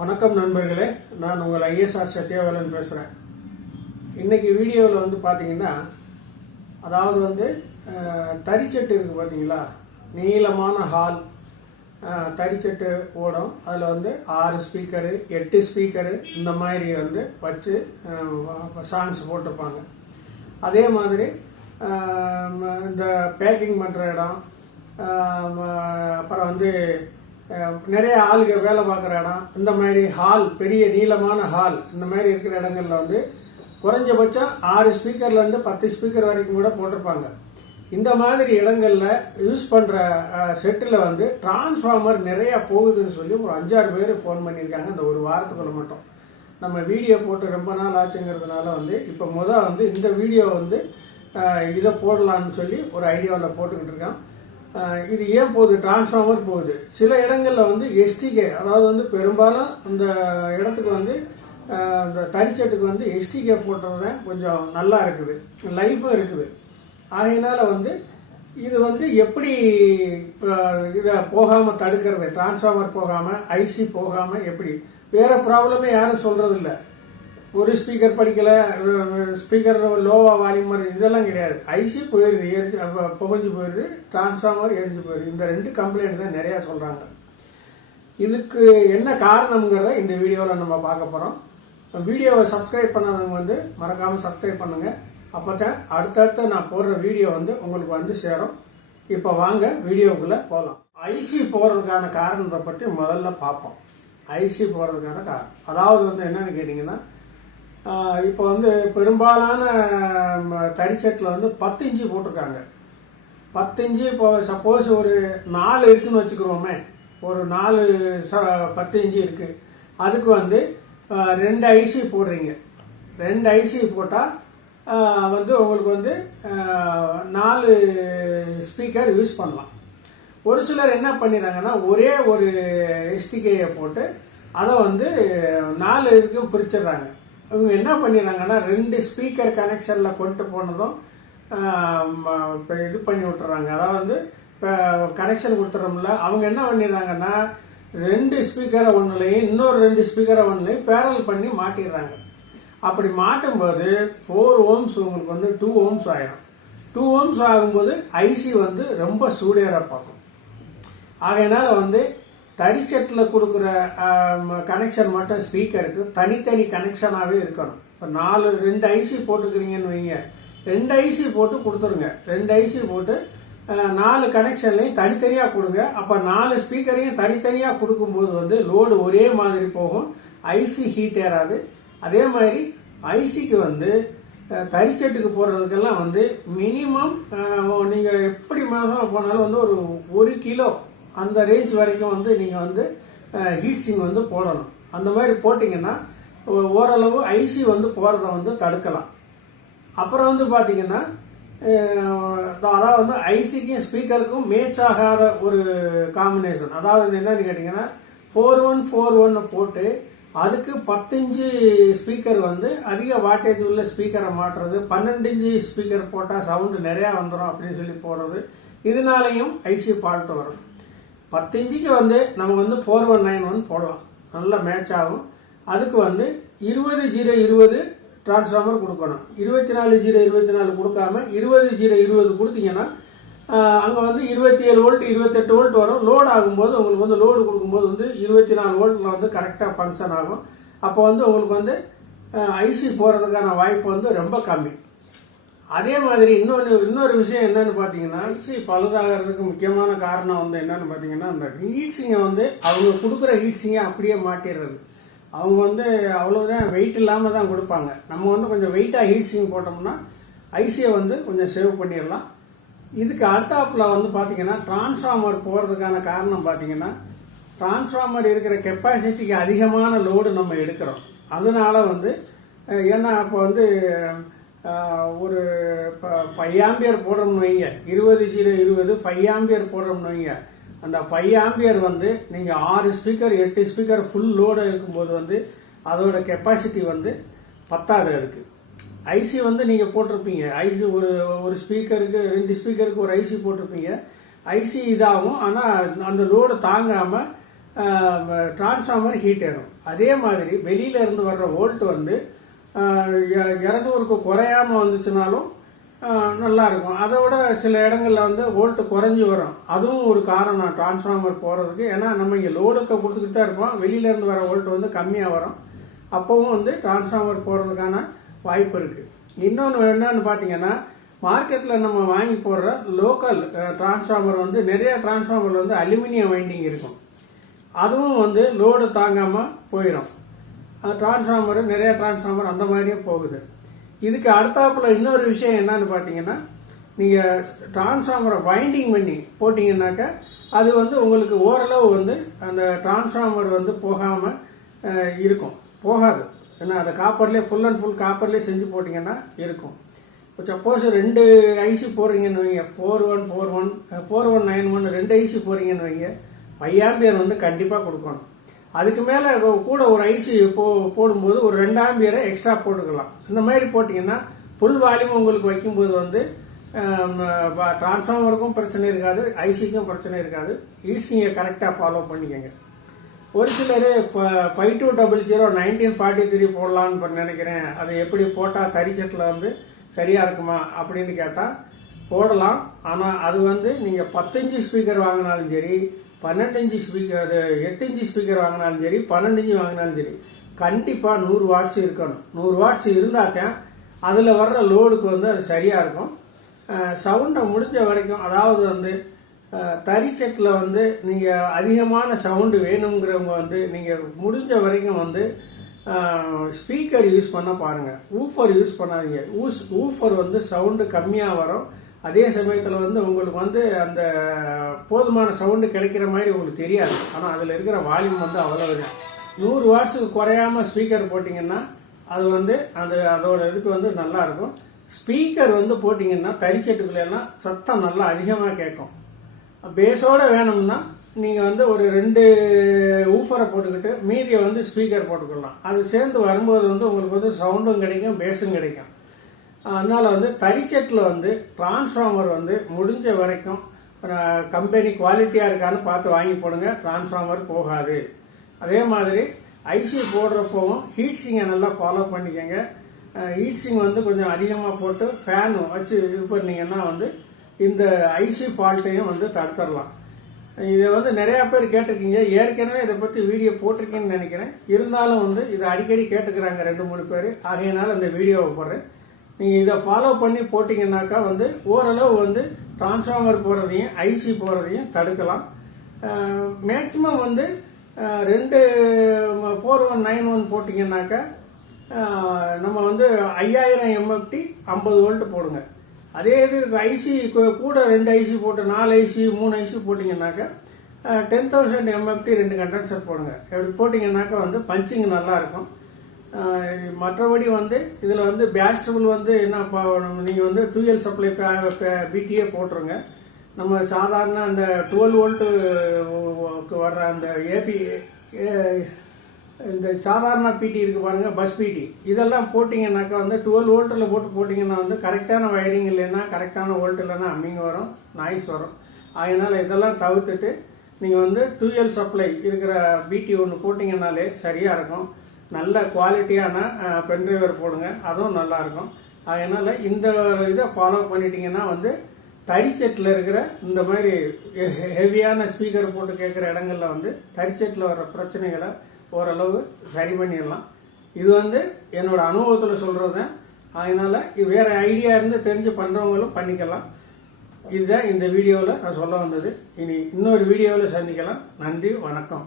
வணக்கம் நண்பர்களே, நான் உங்கள் ISR சத்யாவேலன் பேசுகிறேன். இன்றைக்கி வீடியோவில் வந்து பார்த்தீங்கன்னா, அதாவது வந்து தறிச்சட்டு இருக்குது பார்த்தீங்களா, நீளமான ஹால் தறிச்சட்டு ஓடும். அதில் வந்து 6 ஸ்பீக்கரு 8 ஸ்பீக்கரு இந்த மாதிரி வந்து வச்சு சாங்ஸ் போட்டிருப்பாங்க. அதே மாதிரி இந்த பேக்கிங் பண்ணுற இடம், அப்புறம் வந்து நிறைய ஆளுங்க வேலை பார்க்குற இடம், இந்த மாதிரி ஹால், பெரிய நீளமான ஹால், இந்த மாதிரி இருக்கிற இடங்கள்ல வந்து குறைஞ்சபட்சம் 6 ஸ்பீக்கர்லேருந்து 10 ஸ்பீக்கர் வரைக்கும் கூட போட்டிருப்பாங்க. இந்த மாதிரி இடங்கள்ல யூஸ் பண்ணுற செட்டில் வந்து டிரான்ஸ்ஃபார்மர் நிறைய போகுதுன்னு சொல்லி ஒரு 5-6 பேர் ஃபோன் பண்ணியிருக்காங்க இந்த ஒரு வாரத்துக்குள்ள மட்டும். நம்ம வீடியோ போட்டு ரொம்ப நாள் ஆச்சுங்கிறதுனால வந்து இப்போ வந்து இந்த வீடியோ வந்து இதை போடலான்னு சொல்லி ஒரு ஐடியாவில் போட்டுக்கிட்டு இருக்கேன். இது ஏன் போகுது, டிரான்ஸ்ஃபார்மர் போகுது. சில இடங்கள்ல வந்து எஸ்டிகே, அதாவது வந்து பெரும்பாலும் அந்த இடத்துக்கு வந்து இந்த தறிச்சட்டுக்கு வந்து எஸ்டிகே போட்டது கொஞ்சம் நல்லா இருக்குது, லைஃபும் இருக்குது. ஆகையினால வந்து இது வந்து எப்படி இதை போகாம தடுக்கிறது, டிரான்ஸ்ஃபார்மர் போகாம ஐசி போகாம எப்படி, வேற ப்ராப்ளமே யாரும் சொல்றது இல்லை. ஒரு ஸ்பீக்கர் படிக்கல, ஸ்பீக்கர் லோவா வால்யூம், இதெல்லாம் கிடையாது. ஐசி போயிருது, புகஞ்சு போயிருது, டிரான்ஸ்ஃபார்மர் எரிஞ்சு போயிருது. இந்த 2 கம்ப்ளைண்ட் தான் நிறைய சொல்றாங்க. இதுக்கு என்ன காரணம்ங்கிறத இந்த வீடியோவில் நம்ம பார்க்க போறோம். வீடியோவை சப்ஸ்கிரைப் பண்ணாதவங்க வந்து மறக்காம சப்ஸ்கிரைப் பண்ணுங்க. அப்பதான் அடுத்தடுத்து நான் போடுற வீடியோ வந்து உங்களுக்கு வந்து சேரும். இப்போ வாங்க வீடியோக்குள்ள போகலாம். ஐசி போறதுக்கான காரணத்தை பற்றி முதல்ல பார்ப்போம். ஐசி போறதுக்கான காரணம் அதாவது வந்து என்னன்னு கேட்டீங்கன்னா, இப்போ வந்து பெரும்பாலான தறிச்சட்டில் வந்து 10 இன்ச்சு போட்டிருக்காங்க. 10 இன்ச்சு இப்போ சப்போஸ் ஒரு 4 இருக்குன்னு வச்சுக்கிறோமே, ஒரு 4 10 இன்ச்சு இருக்கு, அதுக்கு வந்து 2 ஐசி போடுறீங்க. 2 ஐசி போட்டால் வந்து உங்களுக்கு வந்து 4 ஸ்பீக்கர் யூஸ் பண்ணலாம். ஒரு சிலர் என்ன பண்ணிடுறாங்கன்னா, ஒரே ஒரு எஸ்டிகேயை போட்டு அதை வந்து 4 இதுக்கும் பிரிச்சிடுறாங்க. இவங்க என்ன பண்ணிடுறாங்கன்னா, 2 ஸ்பீக்கர் கனெக்ஷன்ல கொண்டு போனதும் இது பண்ணி விட்டுறாங்க. அதாவது வந்து இப்போ கனெக்ஷன் கொடுத்துறோம்ல, அவங்க என்ன பண்ணிடுறாங்கன்னா 2 ஸ்பீக்கரை ஒன்றுலையும் இன்னொரு 2 ஸ்பீக்கரை ஒன்றுலையும் பேரல் பண்ணி மாட்டிடுறாங்க. அப்படி மாட்டும்போது 4 ohms உங்களுக்கு வந்து 2 ohms ஆயிடும். 2 ohms ஆகும்போது ஐசி வந்து ரொம்ப சூடேற பார்க்கும். ஆகையினால வந்து தறிச்சட்டில் கொடுக்குற கனெக்ஷன் மட்டும் ஸ்பீக்கருக்கு தனித்தனி கனெக்ஷனாகவே இருக்கணும். இப்போ 2 ஐசி போட்டுக்கிறீங்கன்னு வைங்க, 2 ஐசி போட்டு கொடுத்துருங்க. 2 ஐசி போட்டு 4 கனெக்ஷன்லையும் தனித்தனியாக கொடுங்க. அப்போ 4 ஸ்பீக்கரையும் தனித்தனியாக கொடுக்கும்போது வந்து லோடு ஒரே மாதிரி போகும், ஐசி ஹீட் ஏறாது. அதே மாதிரி ஐசிக்கு வந்து தறிச்சட்டுக்கு போடுறதுக்கெல்லாம் வந்து மினிமம் நீங்கள் எப்படி மாதம் போனாலும் வந்து ஒரு 1 கிலோ அந்த ரேஞ்ச் வரைக்கும் வந்து நீங்கள் வந்து ஹீட் சிங் வந்து போடணும். அந்த மாதிரி போட்டிங்கன்னா ஓரளவு ஐசி வந்து போகிறத வந்து தடுக்கலாம். அப்புறம் வந்து பார்த்தீங்கன்னா, அதாவது வந்து ஐசிக்கும் ஸ்பீக்கருக்கும் மேட்ச் ஆகாத ஒரு காம்பினேஷன், அதாவது என்னன்னு கேட்டிங்கன்னா 4141 போட்டு அதுக்கு 10 இன்ச்சு ஸ்பீக்கர் வந்து அதிக வாட்டேஜ் உள்ள ஸ்பீக்கரை மாட்டுறது, 12 இன்ச்சு ஸ்பீக்கர் போட்டால் சவுண்டு நிறையா வந்துடும் அப்படின்னு சொல்லி போடுறது, இதனாலையும் ஐசி ஃபால்ட் வரும். 10 இன்ச்சுக்கு வந்து நம்ம வந்து 4191 போடலாம், நல்லா மேட்ச் ஆகும். அதுக்கு வந்து 20/20 டிரான்ஸ்ஃபார்மர் கொடுக்கணும். 24/24 கொடுக்காம 20/20 கொடுத்தீங்கன்னா அங்கே வந்து 27 வோல்ட் 28 வோல்ட் வரும். லோடு ஆகும்போது உங்களுக்கு வந்து லோடு கொடுக்கும்போது வந்து 24 வோல்ட்டில் வந்து கரெக்டாக ஃபங்க்ஷன் ஆகும். அப்போ வந்து உங்களுக்கு வந்து ஐசி போகிறதுக்கான வாய்ப்பு வந்து ரொம்ப கம்மி. அதே மாதிரி இன்னொரு விஷயம் என்னன்னு பார்த்தீங்கன்னா, ஐசி பழுதாகிறதுக்கு முக்கியமான காரணம் வந்து என்னன்னு பார்த்தீங்கன்னா, அந்த ஹீட்ஸிங்கை வந்து அவங்க கொடுக்குற ஹீட்ஸிங்கை அப்படியே மாட்டிடுறது. அவங்க வந்து அவ்வளோதான் வெயிட் இல்லாமல் தான் கொடுப்பாங்க. நம்ம வந்து கொஞ்சம் வெயிட்டாக ஹீட்ஸிங் போட்டோம்னா ஐசியை வந்து கொஞ்சம் சேவ் பண்ணிடலாம். இதுக்கு அடுத்தாப்பில் வந்து பார்த்தீங்கன்னா, டிரான்ஸ்ஃபார்மர் போகிறதுக்கான காரணம் பார்த்தீங்கன்னா, டிரான்ஸ்ஃபார்மர் இருக்கிற கெப்பாசிட்டிக்கு அதிகமான லோடு நம்ம எடுக்கிறோம். அதனால வந்து ஏன்னா இப்போ வந்து ஒரு 5 ஆம்பியர் போடுறோம்னு வைங்க, 20/20 5 ஆம்பியர் போடுறோம்னு வைங்க, அந்த 5 ஆம்பியர் வந்து நீங்கள் 6 ஸ்பீக்கர் 8 ஸ்பீக்கர் ஃபுல் லோடு இருக்கும்போது வந்து அதோட கெப்பாசிட்டி வந்து பத்தாது. அதுக்கு ஐசி வந்து நீங்கள் போட்டிருப்பீங்க, ஐசி ஒரு ஸ்பீக்கருக்கு 2 ஸ்பீக்கருக்கு ஒரு ஐசி போட்டிருப்பீங்க, ஐசி இதாகும். ஆனால் அந்த லோடு தாங்காமல் டிரான்ஸ்ஃபார்மர் ஹீட் ஏறும். அதே மாதிரி வெளியில இருந்து வர்ற வோல்ட் வந்து 200க்கு குறையாம வந்துச்சுனாலும் நல்லா இருக்கும். அதை விட சில இடங்கள்ல வந்து வோல்ட் குறைஞ்சி வரும். அதுவும் ஒரு காரணம் டிரான்ஸ்ஃபார்மர் போறதுக்கு. ஏன்னா நம்ம இங்க லோடுக்கு கொடுத்துக்கிட்டு தான் இருப்போம், வெளியில இருந்து வர வோல்ட் வந்து கம்மியா வரும். அப்பவும் வந்து டிரான்ஸ்ஃபார்மர் போறதுக்கான வாய்ப்பு இருக்கு. இன்னொன்று என்னன்னு பாத்தீங்கன்னா, மார்க்கெட்ல நம்ம வாங்கி போடுற லோக்கல் டிரான்ஸ்ஃபார்மர் வந்து நிறைய டிரான்ஸ்ஃபார்மர் வந்து அலுமினியம் வைண்டிங் இருக்கும். அதுவும் வந்து லோடு தாங்காம போயிடும். டிரான்ஸ்ஃபார்மர் நிறைய டிரான்ஸ்ஃபார்மர் அந்த மாதிரியே போகுது. இதுக்கு அடுத்தாப்புல இன்னொரு விஷயம் என்னன்னு பாத்தீங்கன்னா, நீங்க டிரான்ஸ்ஃபார்மரை வைண்டிங் பண்ணி போட்டீங்கன்னாக்க அது வந்து உங்களுக்கு ஓரளவு வந்து அந்த டிரான்ஸ்ஃபார்மர் வந்து போகாம இருக்கும், போகாது. ஏன்னா அதை காப்பர்லேயே ஃபுல் அண்ட் ஃபுல் காப்பர்லேயே செஞ்சு போட்டிங்கன்னா இருக்கும். சப்போஸ் 2 ஐசி போடுறீங்கன்னு வைங்க, 4141 4191 2 ஐசி போடுறீங்கன்னு வைங்க, 5 ஆம்பியர் வந்து கண்டிப்பாக கொடுக்கணும். அதுக்கு மேலே கூட ஒரு ஐசி போடும்போது ஒரு 2 ஆம்பியரை எக்ஸ்ட்ரா போட்டுக்கலாம். இந்த மாதிரி போட்டிங்கன்னா ஃபுல் வால்யூம் உங்களுக்கு வைக்கும்போது வந்து டிரான்ஸ்ஃபார்மருக்கும் பிரச்சனை இருக்காது, ஐசிக்கும் பிரச்சனை இருக்காது. ஈஸியை கரெக்டாக ஃபாலோ பண்ணிக்கோங்க. ஒரு சிலர் 5200 1943 போடலான்னு நினைக்கிறேன், அது எப்படி போட்டால் தரிசட்டில் வந்து சரியா இருக்குமா அப்படின்னு கேட்டால் போடலாம். ஆனால் அது வந்து நீங்கள் 10 இன்ச்சு ஸ்பீக்கர் வாங்கினாலும் சரி, 12 இன்ச்சு ஸ்பீக்கர் 8 இன்ச்சு ஸ்பீக்கர் வாங்கினாலும் சரி, 12 இன்ச்சு வாங்கினாலும் சரி, கண்டிப்பாக 100 வாட்ஸ் இருக்கணும். 100 வாட்ஸ் இருந்தாதான் அதில் வர்ற லோடுக்கு வந்து அது சரியாக இருக்கும். சவுண்டை முடிஞ்ச வரைக்கும், அதாவது வந்து தரிச்சட்டில் வந்து நீங்கள் அதிகமான சவுண்டு வேணுங்கிறவங்க வந்து நீங்கள் முடிஞ்ச வரைக்கும் வந்து ஸ்பீக்கர் யூஸ் பண்ண பாருங்க, ஊஃபர் யூஸ் பண்ணாதீங்க. ஊஃபர் வந்து சவுண்டு கம்மியாக வரும். அதே சமயத்தில் வந்து உங்களுக்கு வந்து அந்த போதுமான சவுண்டு கிடைக்கிற மாதிரி உங்களுக்கு தெரியாது. ஆனால் அதில் இருக்கிற வால்யூம் வந்து அவ்வளவு 100 வாட்ஸுக்கு குறையாம ஸ்பீக்கர் போட்டிங்கன்னா அது வந்து அதோட இதுக்கு வந்து நல்லா இருக்கும். ஸ்பீக்கர் வந்து போட்டிங்கன்னா தரிச்சட்டுக்குள்ளெல்லாம் சத்தம் நல்லா அதிகமாக கேட்கும். பேஸோட வேணும்னா நீங்கள் வந்து ஒரு 2 ஊஃபரை போட்டுக்கிட்டு மீதியை வந்து ஸ்பீக்கர் போட்டுக்கலாம். அது சேர்ந்து வரும்போது வந்து உங்களுக்கு வந்து சவுண்டும் கிடைக்கும், பேஸும் கிடைக்கும். அதனால வந்து தரிச்சட்டில் வந்து டிரான்ஸ்ஃபார்மர் வந்து முடிஞ்ச வரைக்கும் கம்பெனி குவாலிட்டியாக இருக்கான்னு பார்த்து வாங்கி போடுங்க, டிரான்ஸ்ஃபார்மர் போகாது. அதே மாதிரி ஐசி போடுறப்போவும் ஹீட் சிங்கை நல்லா ஃபாலோ பண்ணிக்கோங்க. ஹீட் சிங் வந்து கொஞ்சம் அதிகமாக போட்டு ஃபேன் வச்சு இது பண்ணீங்கன்னா வந்து இந்த ஐசி ஃபால்ட்டையும் வந்து தடுத்துடலாம். இதை வந்து நிறையா பேர் கேட்டிருக்கீங்க, ஏற்கனவே இதை பற்றி வீடியோ போட்டிருக்கேன்னு நினைக்கிறேன். இருந்தாலும் வந்து இதை அடிக்கடி கேட்டுக்கிறாங்க 2-3 பேர். ஆகையினால இந்த வீடியோவை போடுறேன். நீங்கள் இதை ஃபாலோ பண்ணி போட்டிங்கன்னாக்கா வந்து ஓரளவு வந்து டிரான்ஸ்ஃபார்மர் போகிறதையும் ஐசி போகிறதையும் தடுக்கலாம். மேக்சிமம் வந்து 2 4191 போட்டிங்கன்னாக்கா நம்ம வந்து 5000 MFT 50 வோல்ட் போடுங்க. அதே இது ஐசி கூட 2 ஐசி போட்டு 4 ஐசி 3 ஐசி போட்டிங்கன்னாக்கா 10,000 MFT 2 கண்டென்சர் போடுங்க. இப்படி போட்டிங்கன்னாக்கா வந்து பஞ்சிங் நல்லா இருக்கும். மற்றபடி வந்து இதில் வந்து பேஸ்டபிள் வந்து என்ன நீங்கள் வந்து 2L சப்ளை பிடிஏ போட்டுருங்க. நம்ம சாதாரண அந்த 12 வோல்ட்டுக்கு வர்ற அந்த இந்த சாதாரண பிடி இருக்கு பாருங்க, பஸ் பிடி, இதெல்லாம் போட்டிங்கன்னாக்கா வந்து 12 வோல்ட்டில் போட்டிங்கன்னா வந்து கரெக்டான வயரிங் இல்லைன்னா, கரெக்டான வோல்ட் இல்லைன்னா அம்மிங் வரும், நாய்ஸ் வரும். அதனால இதெல்லாம் தவிர்த்துட்டு நீங்கள் வந்து 2L சப்ளை இருக்கிற பிடி ஒன்று போட்டிங்கன்னாலே சரியாக இருக்கும். நல்ல குவாலிட்டியான பென்ட்ரைவர் போடுங்க, அதுவும் நல்லா இருக்கும். அதனால இந்த இதை ஃபாலோ பண்ணிட்டீங்கன்னா வந்து தரிச்சட்டில் இருக்கிற இந்த மாதிரி ஹெவியான ஸ்பீக்கர் போட்டு கேட்குற இடங்கள்ல வந்து தரிச்சட்டில் வர பிரச்சனைகளை ஓரளவு சரி பண்ணிடலாம். இது வந்து என்னோட அனுபவத்தில் சொல்றது. அதனால வேற ஐடியா இருந்து தெரிஞ்சு பண்றவங்களும் பண்ணிக்கலாம். இதுதான் இந்த வீடியோவில் நான் சொல்ல வந்தது. இனி இன்னொரு வீடியோவில் சந்திக்கலாம். நன்றி, வணக்கம்.